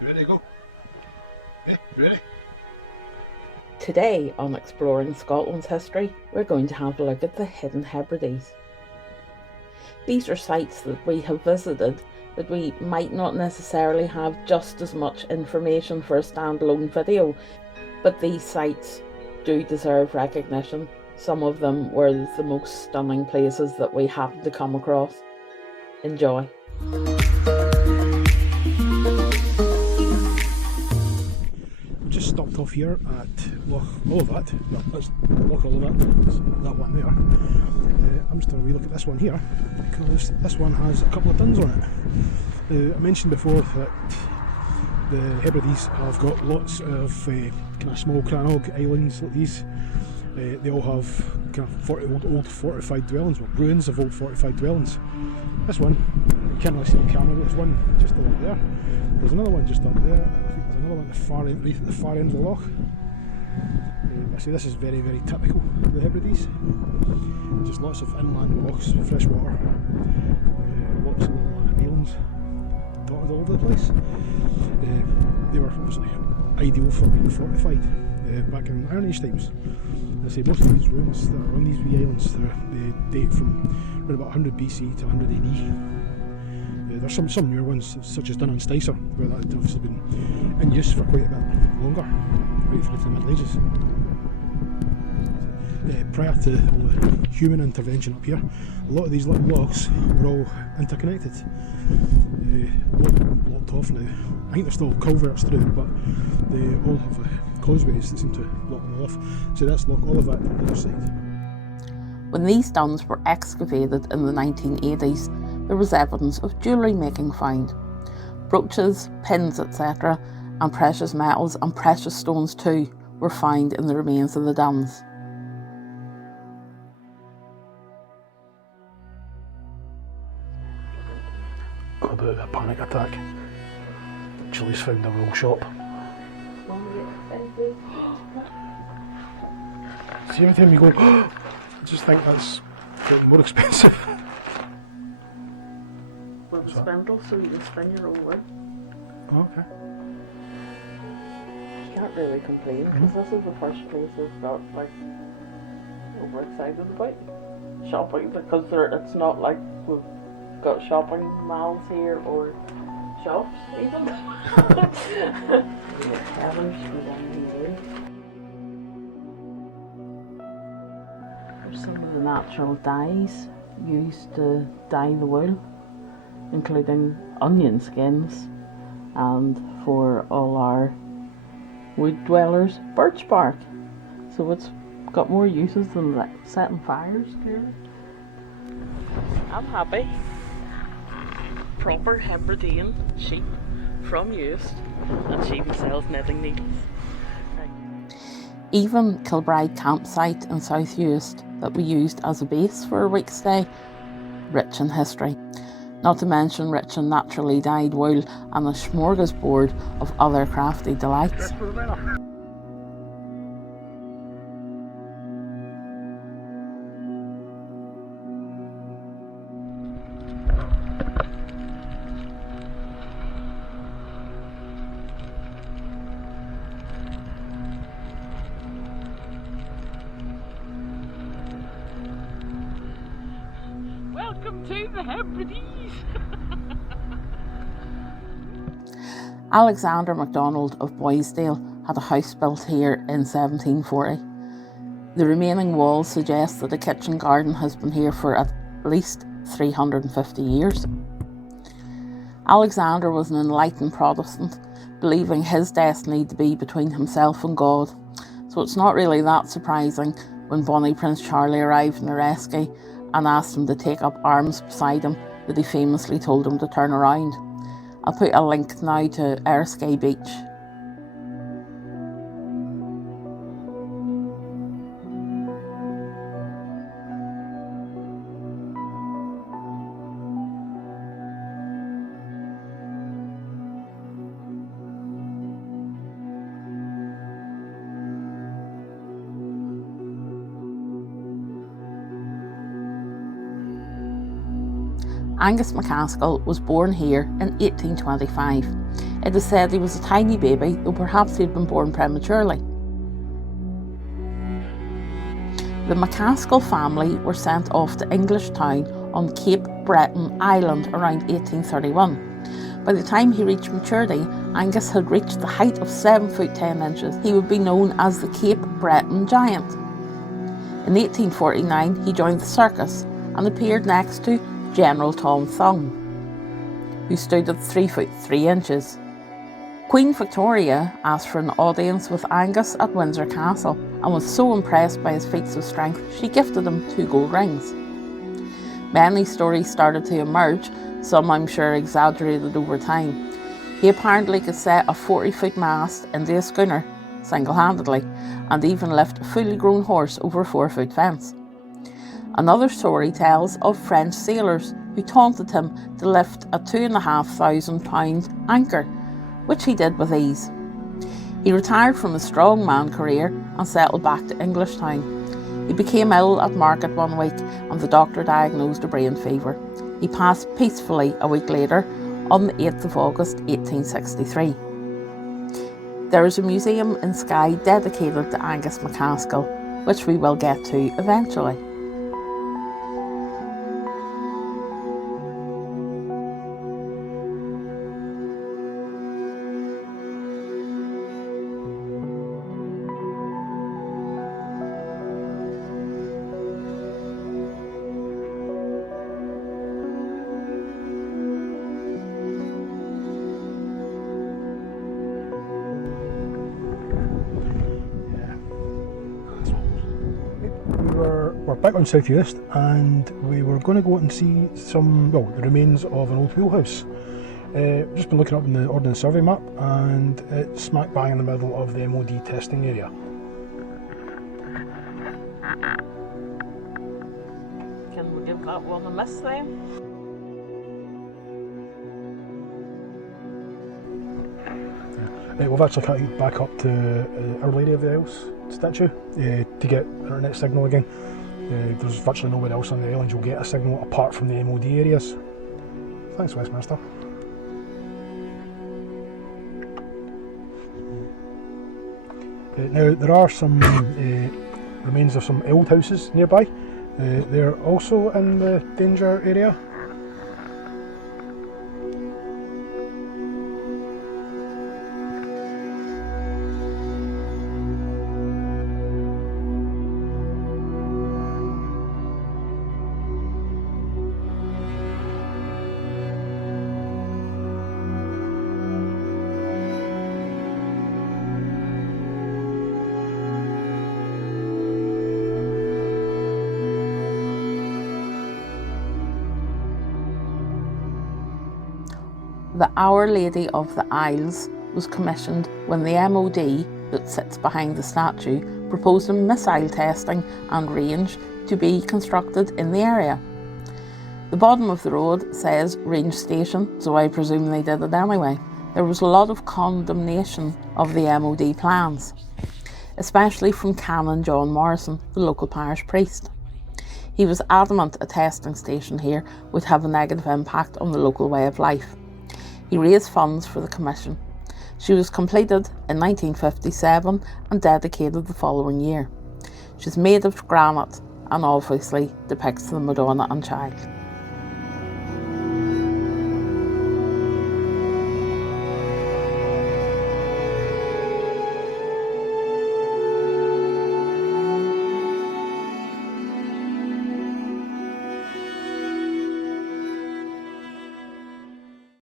Ready to go? Ready? Today on Exploring Scotland's History, we're going to have a look at the hidden Hebrides. These are sites that we have visited that we might not necessarily have just as much information for a standalone video, but these sites do deserve recognition. Some of them were the most stunning places that we happened to come across. Enjoy. Just stopped off here at Loch Olivat. No, that's Loch Olivat, that's that one there. I'm just going to relook at this one here because this one has a couple of duns on it. I mentioned before that the Hebrides have got lots of kind of small crannog islands like these. They all have kind of old fortified dwellings, well, ruins of old fortified dwellings. This one, you can't really see the camera, but there's one just up there. There's another one just up there, and I think there's another one at the far end, right at the far end of the loch. I see this is very, very typical of the Hebrides. Just lots of inland lochs, fresh water, lots of little islands dotted all over the place. They were obviously ideal for being fortified back in Iron Age times. I say most of these ruins that are on these wee islands, they date from around about 100 BC to 100 AD. There's some newer ones, such as Dun and Sticer, where that had obviously been in use for quite a bit longer, right through to the Middle Ages. Prior to all the human intervention up here, a lot of these little lochs were all interconnected. A lot of them blocked off now. I think there's still culverts through, but they all have causeways that seem to block them off. So that's Loch Olivat on the other side. When these duns were excavated in the 1980s, there was evidence of jewellery making found. Brooches, pins, etc., and precious metals and precious stones too were found in the remains of the duns. Got a bit of a panic attack. Chili's found a roll shop. See, every time you go, I just think that's getting more expensive. Well, the spindle, so you can spin your own wood. Oh, okay. You can't really complain, because this is the first place we've got, like, we're excited about shopping, because it's not like we've got shopping malls here or shops even. There's some of the natural dyes used to dye the wool, including onion skins, and for all our wood dwellers, birch bark. So it's got more uses than like setting fires, clearly. I'm happy. Proper Hebridean sheep from Uist, and she even sells knitting needles. Even Kilbride Campsite in South Uist that we used as a base for a week's stay, rich in history. Not to mention rich in naturally dyed wool and a smorgasbord of other crafty delights. Welcome to the Hebrides! Alexander MacDonald of Boisdale had a house built here in 1740. The remaining walls suggest that the kitchen garden has been here for at least 350 years. Alexander was an enlightened Protestant, believing his destiny to be between himself and God, so it's not really that surprising when bonnie Prince Charlie arrived in Rescue and asked him to take up arms beside him that he famously told him to turn around. I'll put a link now to Erskine Beach. Angus MacAskill was born here in 1825. It is said he was a tiny baby, though perhaps he had been born prematurely. The MacAskill family were sent off to English Town on Cape Breton Island around 1831. By the time he reached maturity, Angus had reached the height of 7 foot 10 inches. He would be known as the Cape Breton Giant. In 1849, he joined the circus and appeared next to General Tom Thumb, who stood at 3 foot 3 inches. Queen Victoria asked for an audience with Angus at Windsor Castle and was so impressed by his feats of strength, she gifted him 2 gold rings. Many stories started to emerge, some I'm sure exaggerated over time. He apparently could set a 40-foot mast into a schooner single-handedly, and even lift a fully grown horse over a 4-foot fence. Another story tells of French sailors who taunted him to lift a 2,500-pound anchor, which he did with ease. He retired from a strongman career and settled back to English Town. He became ill at market one week and the doctor diagnosed a brain fever. He passed peacefully a week later on the 8th of August 1863. There is a museum in Skye dedicated to Angus MacAskill, which we will get to eventually. We're back on South Uist, and we were going to go out and see some, well, the remains of an old wheelhouse. I've just been looking up in the Ordnance Survey map, and it's smack bang in the middle of the MOD testing area. Can we give that one a miss then? We've actually cut back up to 𝕬𝖊𝖓𝖊𝖓 statue to get internet signal again. There's virtually nowhere else on the island you'll get a signal apart from the MOD areas. Thanks, Westminster. Now there are some remains of some old houses nearby. They're also in the danger area. The Our Lady of the Isles was commissioned when the MOD that sits behind the statue proposed a missile testing and range to be constructed in the area. The bottom of the road says range station, so I presume they did it anyway. There was a lot of condemnation of the MOD plans, especially from Canon John Morrison, the local parish priest. He was adamant a testing station here would have a negative impact on the local way of life. He raised funds for the commission. She was completed in 1957 and dedicated the following year. She's made of granite and obviously depicts the Madonna and Child.